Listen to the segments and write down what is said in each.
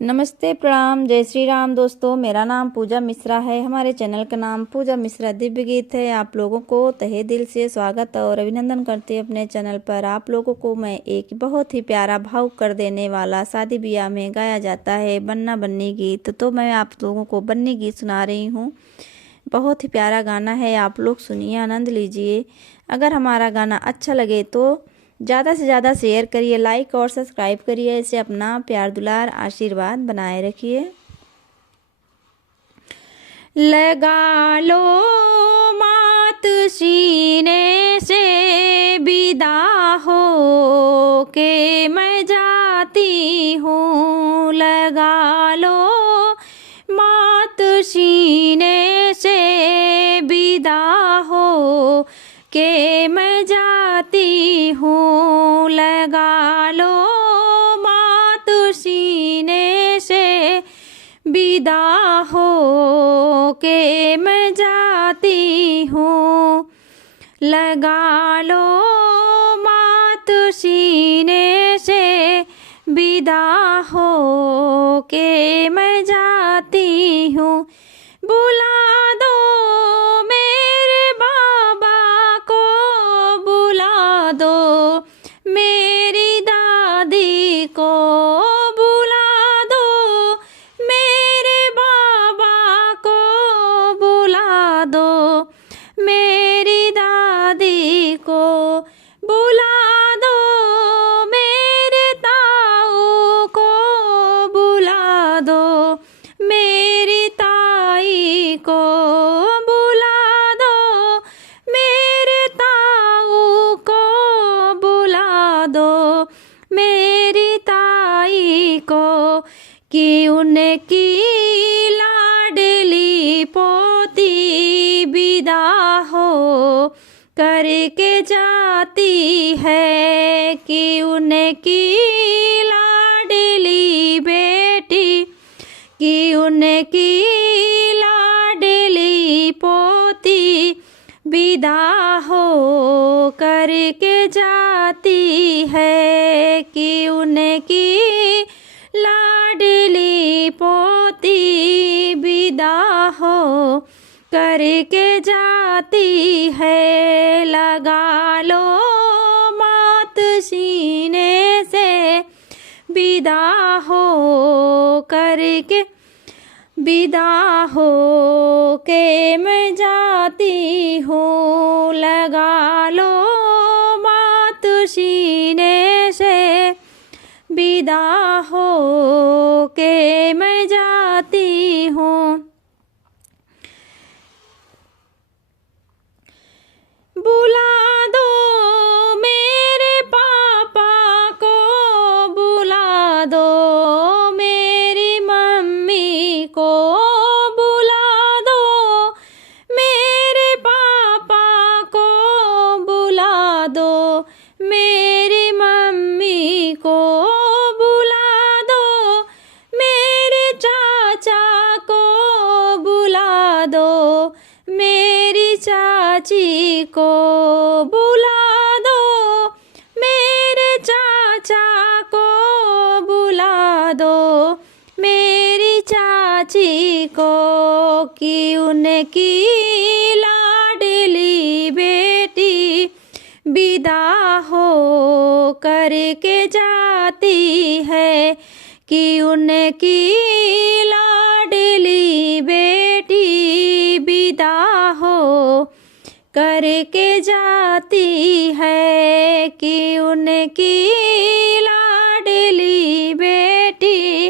नमस्ते, प्रणाम, जय श्री राम दोस्तों। मेरा नाम पूजा मिश्रा है। हमारे चैनल का नाम पूजा मिश्रा दिव्य गीत है। आप लोगों को तहे दिल से स्वागत और अभिनंदन करते हैं अपने चैनल पर। आप लोगों को मैं एक बहुत ही प्यारा भावुक कर देने वाला शादी ब्याह में गाया जाता है बन्ना बन्नी गीत, तो मैं आप लोगों को बन्नी गीत सुना रही हूँ। बहुत ही प्यारा गाना है, आप लोग सुनिए, आनंद लीजिए। अगर हमारा गाना अच्छा लगे तो ज़्यादा से ज़्यादा शेयर करिए, लाइक और सब्सक्राइब करिए। इसे अपना प्यार दुलार आशीर्वाद बनाए रखिए। लगा लो मात सीने से, विदा हो के मैं जाती हूँ। लगा लो मात सीने से, विदा हो के मैं जाती हूँ। लगा लो मात सीने से, विदा हो के मैं जाती हूँ। लगा लो मात सीने से, विदा हो के मैं जाती हूँ। बुला दो मेरे बाबा को, बुला दो मेरी दादी को, बुला दो मेरे बाबा को, बुला दो मेरी दादी को, बुला दो मेरे ताऊ को, बुला दो मेरी ताई को, बुला दो मेरे ताऊ को, बुला दो मेरी ताई को। कि उनकी लाडली पोती विदा हो करके जाती है। कि उनकी लाडली बेटी, कि उनकी लाडली पोती विदा हो करके जाती है। कि उनकी लाडली पोती विदा हो करके जाती है। लगा लो मात सीने से, विदा हो करके, विदा हो के मैं जाती हूँ। लगा लो मात सीने से, विदा हो के मैं जाती हूँ। बुला दो मेरे पापा को, बुला दो मेरी मम्मी को, बुला दो मेरे पापा को, बुला दो मेरी मम्मी को, बुला दो मेरे चाचा को, बुला दो मेरी चाची को, बुला दो मेरे चाचा को, बुला दो मेरी चाची को। कि उनकी लाडली बेटी विदा हो करके जाती है। कि उनकी लाडली बेटी विदा हो करके जाती है। कि उनकी लाडली बेटी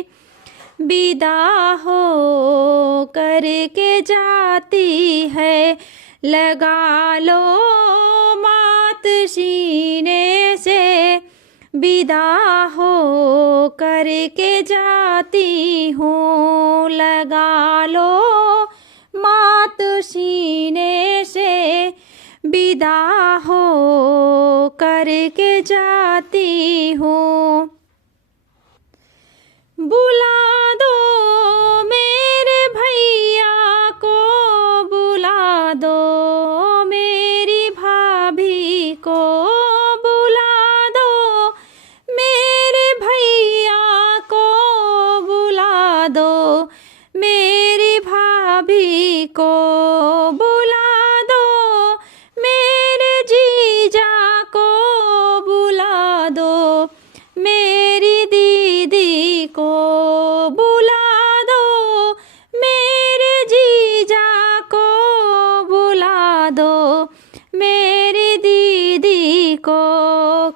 विदा हो करके जाती है। लगा लो मात सीने से, विदा हो करके जाती हूँ। लगा लो मात सीने से, विदा हो करके जाती हूँ। बुला दो मेरे भैया को, बुला दो मेरी भाभी को, बुला दो मेरे भैया को, बुला मेरी भाभी को बुला दो, मेरे जीजा को बुला दो, मेरी दीदी को बुला दो, मेरे जीजा को बुला दो, मेरी दीदी को,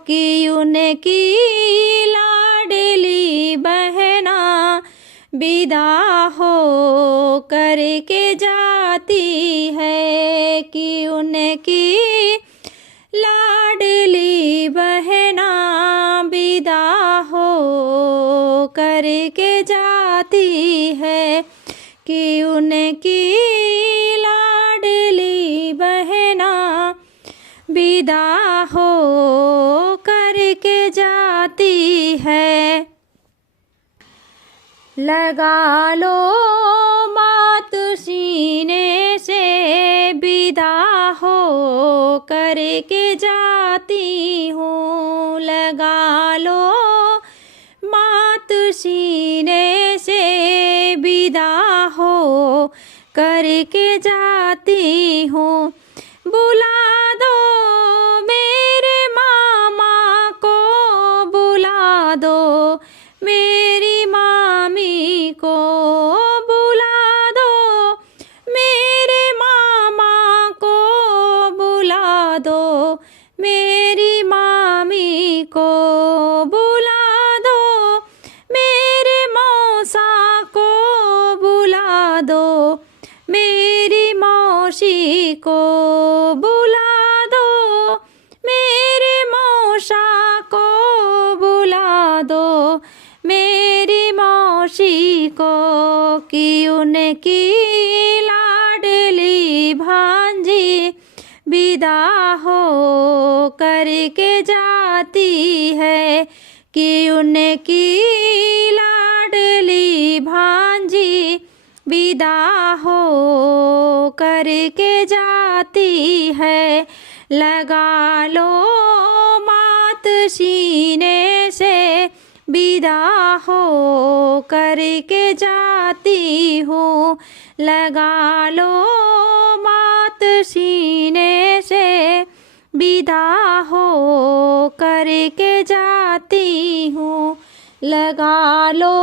कि उनकी लाडली बहना विदा हो करके जाती है, कि उनकी लाडली बहना विदा हो करके जाती है, कि उनकी लाडली बहना विदा हो करके जाती है। लगा लो मात सीने से विदा हो करके जाती हूँ, लगा लो मात सीने से विदा हो करके जाती हूँ। बुला दो मेरे मामा को, बुला दो मेरी मामी को, बुला दो मेरे मामा को, बुला दो मेरी मामी को, बुला दो मेरे मौसा को, बुला दो मेरी मौसी को, बुला दो मेरे मौसा को, बुला दो मेरी मौसी को, कि उनकी लाडली भांजी विदा हो करके जाती है, कि उनकी लाडली भांजी विदा हो करके जाती है। लगा लो मात सीने से विदा हो करके जाती हूँ, लगा लो मात सीने से विदा हो करके जाती हूँ, लगा लो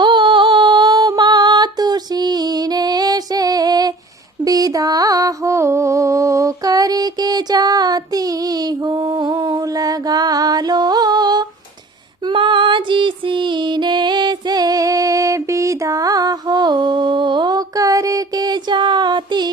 मात सीने से विदा हो करके जाती हूँ, लगा लो माँ जी सीने से विदा हो करके जाती